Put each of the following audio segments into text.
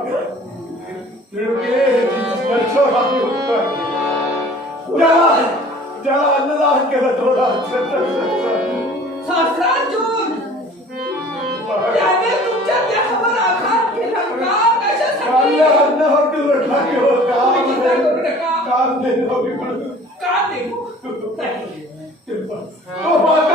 तेरे बच्चों का ऊपर जा जा अल्लाह के थोड़ा ससरा जून जाने तुमच्या त्या खबर आखात की लंका कशासाठी अल्लाह के लंका के होता काम दे काम दे काम दे तो बात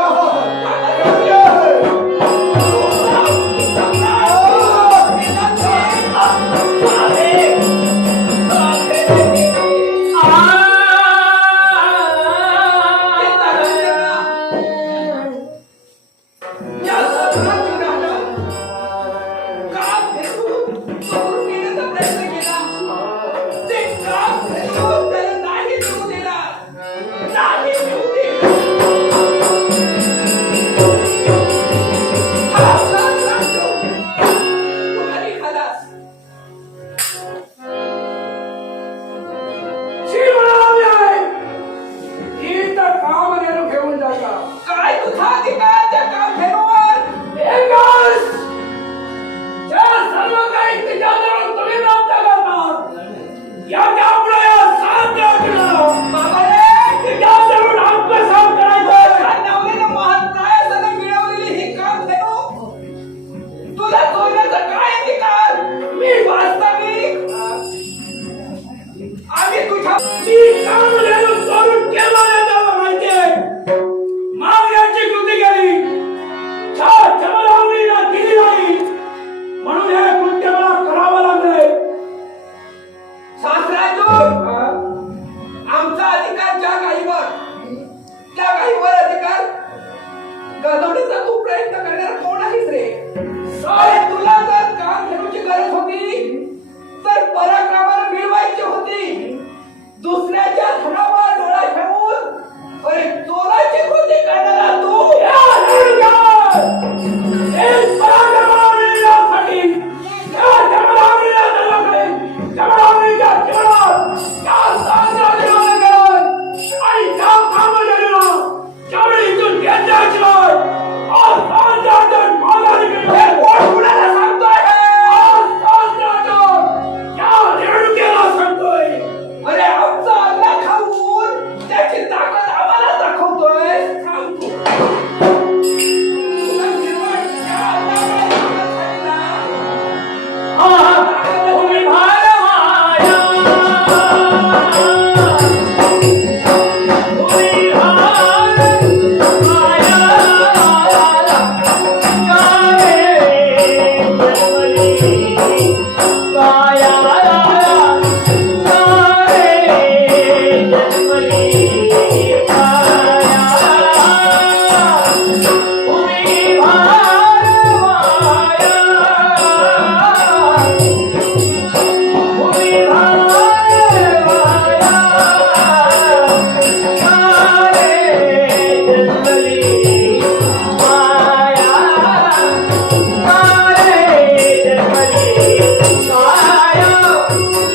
प्रयत्न करणार कोण आहेस रे? अरे तुला जर काम घेण्याची गरज होती तर पराक्रमाला मिळवायची होती. दुसऱ्याच्या धनावर Bye.